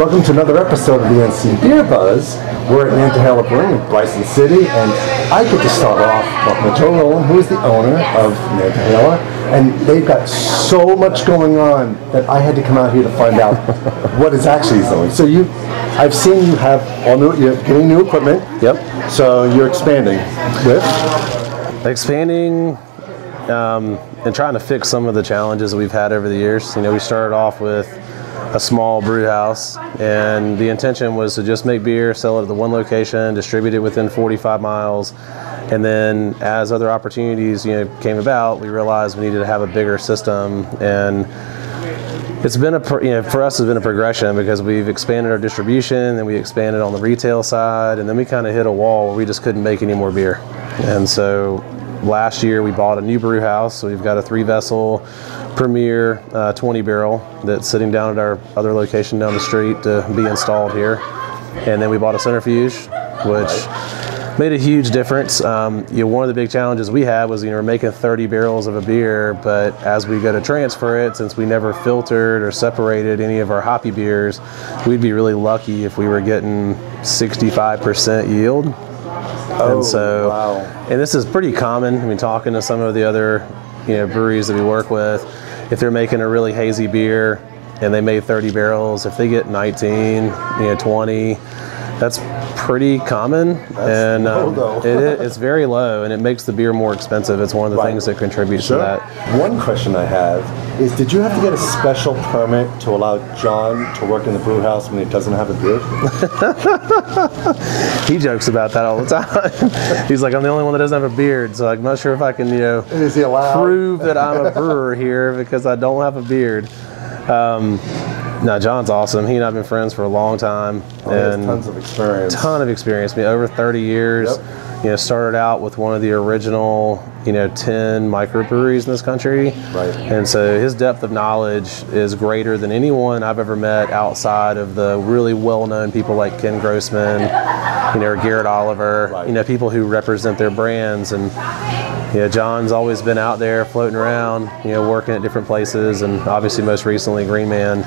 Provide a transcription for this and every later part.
Welcome to another episode of the NCBeerBuzz. We're at Nantahala Brewing in Bryson City, and I get to start off with Joe Rowland, who is the owner of Nantahala, and they've got so much going on that I had to come out here to find out what it's actually doing. So I've seen you have you're getting new equipment. Yep. So you're expanding with? Expanding and trying to fix some of the challenges that we've had over the years. You know, we started off with a small brew house, and the intention was to just make beer, sell it at the one location, distribute it within 45 miles. And then as other opportunities, came about, we realized we needed to have a bigger system. And it's been for us, it's been a progression because we've expanded our distribution, and we expanded on the retail side, and then we kind of hit a wall where we just couldn't make any more beer. And so last year we bought a new brew house. So we've got a 3-vessel Premier 20 barrel that's sitting down at our other location down the street to be installed here. And then we bought a centrifuge, which made a huge difference. One of the big challenges we had was we're making 30 barrels of a beer, but as we go to transfer it, since we never filtered or separated any of our hoppy beers, we'd be really lucky if we were getting 65% yield. And so, wow. And this is pretty common. I mean, talking to some of the other breweries that we work with, if they're making a really hazy beer and they made 30 barrels, if they get 19, 20, that's pretty common. That's low, though. It's very low, and it makes the beer more expensive. It's one of the things that contributes to that. One question I have is, did you have to get a special permit to allow John to work in the brew house when he doesn't have a beard? He jokes about that all the time. He's like, I'm the only one that doesn't have a beard, so I'm not sure if I can, is he allowed? prove that I'm a brewer here because I don't have a beard. No, John's awesome. He and I have been friends for a long time. And tons of experience. Ton of experience. I mean, over 30 years. Yep. Started out with one of the original, 10 microbreweries in this country. Right. And so his depth of knowledge is greater than anyone I've ever met outside of the really well-known people like Ken Grossman, or Garrett Oliver, Right. People who represent their brands. And John's always been out there floating around, working at different places, and obviously most recently Green Man.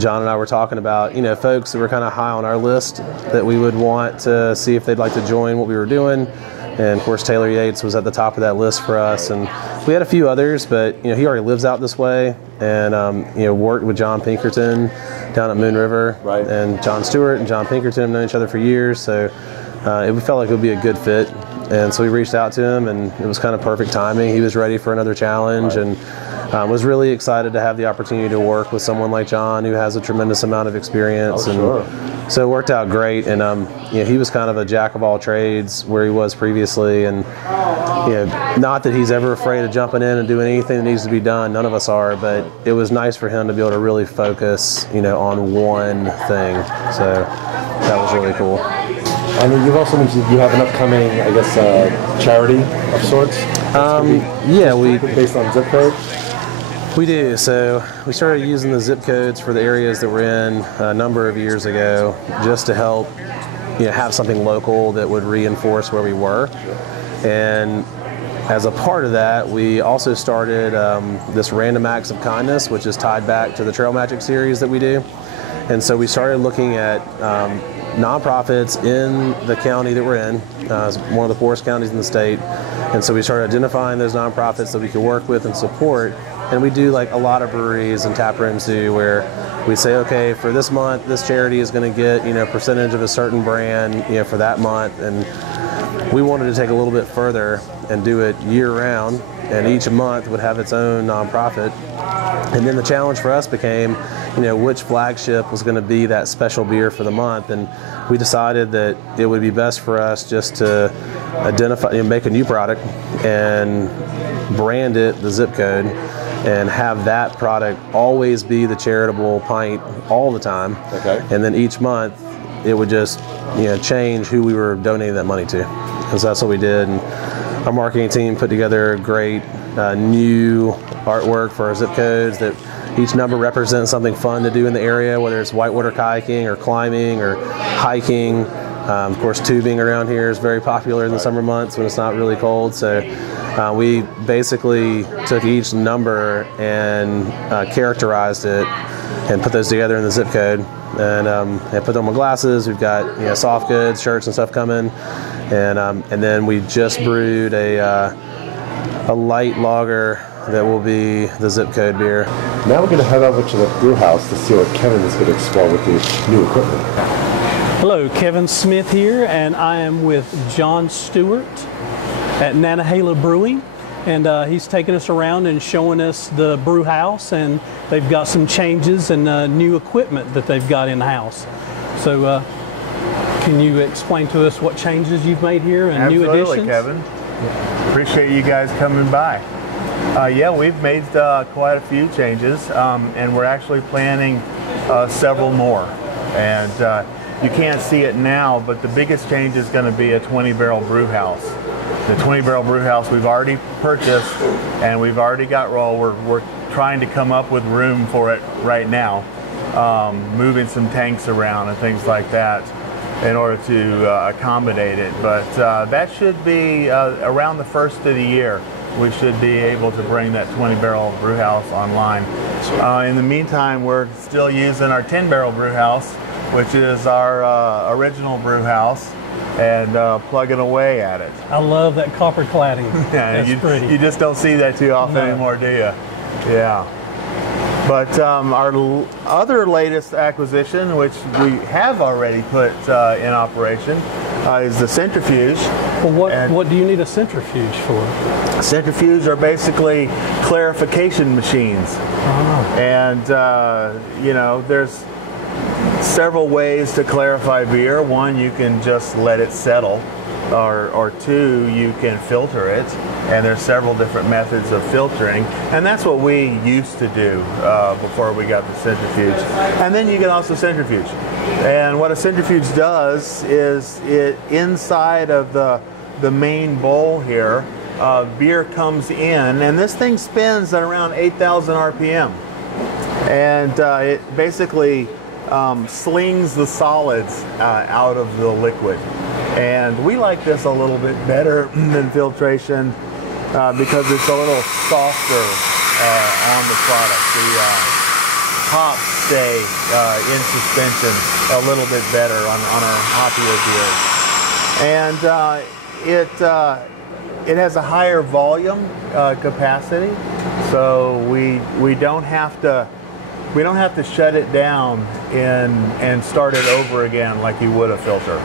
John and I were talking about, folks that were kind of high on our list that we would want to see if they'd like to join what we were doing. And of course Taylor Yates was at the top of that list for us, and we had a few others, but he already lives out this way, and worked with John Pinkerton down at Moon River, right. And John Stewart and John Pinkerton have known each other for years, so it felt like it would be a good fit. And so we reached out to him, and it was kind of perfect timing. He was ready for another challenge, right. And was really excited to have the opportunity to work with someone like John, who has a tremendous amount of experience. Oh, and sure. So it worked out great. And he was kind of a jack of all trades where he was previously. And not that he's ever afraid of jumping in and doing anything that needs to be done. None of us are, but it was nice for him to be able to really focus, on one thing. So that was really cool. And you've also mentioned you have an upcoming, I guess, charity of sorts? Based on zip code? We do. So we started using the zip codes for the areas that we're in a number of years ago, just to help, have something local that would reinforce where we were. And as a part of that, we also started this Random Acts of Kindness, which is tied back to the Trail Magic series that we do. And so we started looking at nonprofits in the county that we're in. It's one of the poorest counties in the state. And so we started identifying those nonprofits that we could work with and support. And we do like a lot of breweries and tap rooms do, where we say, okay, for this month, this charity is going to get, a percentage of a certain brand, for that month. And we wanted to take a little bit further and do it year round, and each month would have its own nonprofit. And then the challenge for us became, which flagship was going to be that special beer for the month. And we decided that it would be best for us just to identify, make a new product and brand it the zip code, and have that product always be the charitable pint all the time. Okay. And then each month it would just change who we were donating that money to, because that's what we did. And our marketing team put together great new artwork for our zip codes that each number represents something fun to do in the area, whether it's whitewater kayaking or climbing or hiking. Of course, tubing around here is very popular in the summer months when it's not really cold. So we basically took each number and characterized it and put those together in the zip code, and put them on glasses. We've got soft goods, shirts and stuff coming, and then we just brewed a light lager that will be the zip code beer. Now we're going to head over to the brew house to see what Kevin is going to explore with the new equipment. Hello, Kevin Smith here, and I am with John Stewart at Nantahala Brewing, and he's taking us around and showing us the brew house, and they've got some changes and new equipment that they've got in the house. So can you explain to us what changes you've made here and new additions? Absolutely, Kevin. Appreciate you guys coming by. Yeah, we've made quite a few changes, and we're actually planning several more. And you can't see it now, but the biggest change is going to be a 20-barrel brew house. The 20-barrel brew house we've already purchased, and we've already got roll. We're trying to come up with room for it right now, moving some tanks around and things like that in order to accommodate it. But that should be around the first of the year. We should be able to bring that 20-barrel brew house online. In the meantime, we're still using our 10-barrel brew house, which is our original brew house, and plugging away at it. I love that copper cladding. Yeah, that's pretty. You just don't see that too often anymore, do you? Yeah. But our other latest acquisition, which we have already put in operation, is the centrifuge. Well, what do you need a centrifuge for? Centrifuges are basically clarification machines. Oh. And, there's several ways to clarify beer. One, you can just let it settle. Or two, you can filter it, and there's several different methods of filtering, and that's what we used to do before we got the centrifuge. And then you can also centrifuge, and what a centrifuge does is it inside of the main bowl here, beer comes in, and this thing spins at around 8,000 RPM, and it basically slings the solids out of the liquid. And we like this a little bit better than filtration because it's a little softer on the product. The hops stay in suspension a little bit better on our hoppier beers. And it has a higher volume capacity, so we don't have to shut it down and start it over again like you would a filter.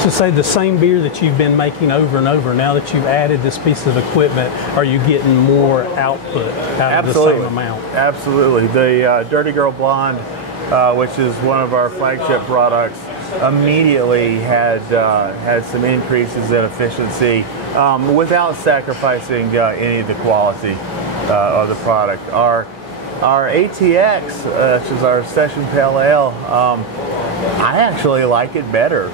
So say the same beer that you've been making over and over, now that you've added this piece of equipment, are you getting more output out of the same amount? Absolutely. The Dirty Girl Blonde, which is one of our flagship products, immediately had some increases in efficiency without sacrificing any of the quality of the product. Our ATX, which is our Session Pale Ale, I actually like it better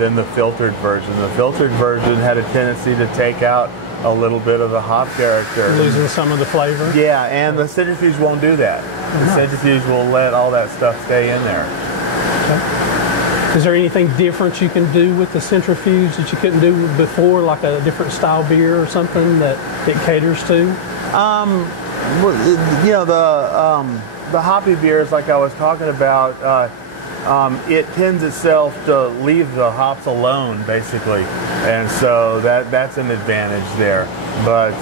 than the filtered version. The filtered version had a tendency to take out a little bit of the hop character. Losing some of the flavor? Yeah, and the centrifuge won't do that. The centrifuge will let all that stuff stay in there. Okay. Is there anything different you can do with the centrifuge that you couldn't do before, like a different style beer or something that it caters to? The hoppy beers, like I was talking about, it tends itself to leave the hops alone, basically, and so that's an advantage there. But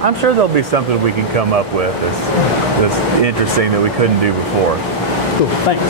I'm sure there'll be something we can come up with that's interesting that we couldn't do before. Cool, thanks.